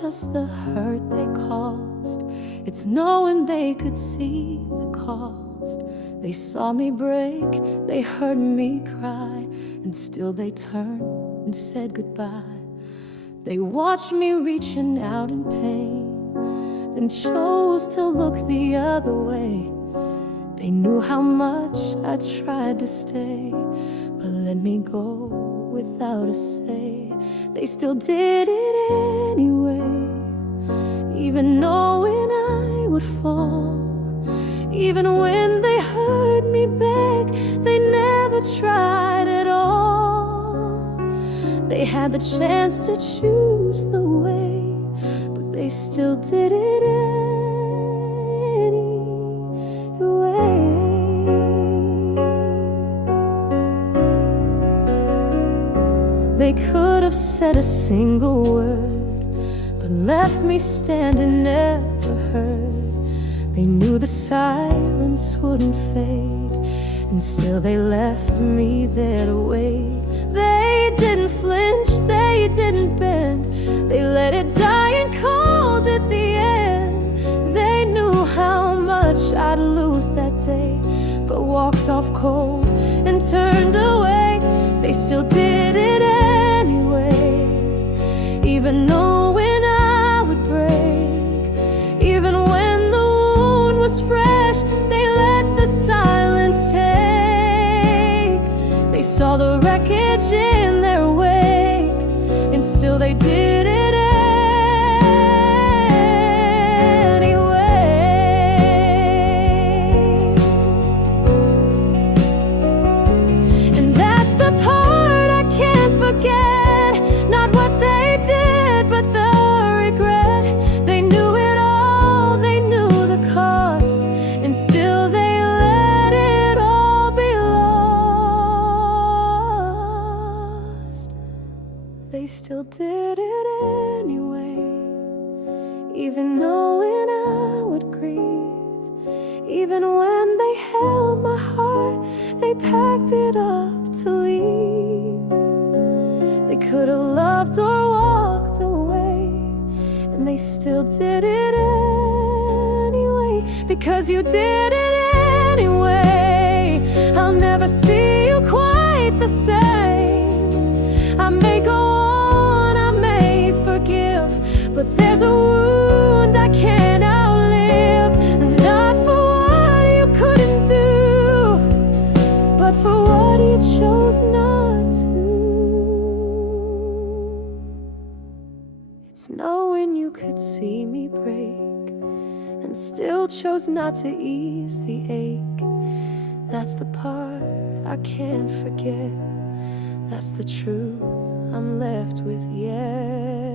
just the hurt they caused, it's knowing they could see the cost. They saw me break, they heard me cry, and still they turned and said goodbye. They watched me reaching out in pain, then chose to look the other way. They knew how much I tried to stay, but let me go without a say. They still did it anyway, even knowing I would fall. Even when they heard me beg, they never tried at all. They had the chance to choose the way, but they still did it anyway. They could have said a single word, but left me standing never heard. They knew the silence wouldn't fade, and still they left me there to wait. They didn't flinch, they didn't bend, they let it die and called it the end. They knew how much I'd lose that day, but walked off cold and turned away. They still did it anyway, even knowing I would break. Even when the wound was fresh, they let the silence take. They saw the wreckage in their wake, and still they did it They still did it anyway, even knowing I would grieve. Even when they held my heart, they packed it up to leave. They could have loved or walked away, and they still did it anyway. Because you did it anyway, I'll never see you quite the same. I may go on, I may forgive, but there's a wound I can't outlive. And not for what you couldn't do, but for what you chose not to. It's knowing you could see me break, and still chose not to ease the ache. That's the part I can't forget. That's the truth I'm left with, yeah.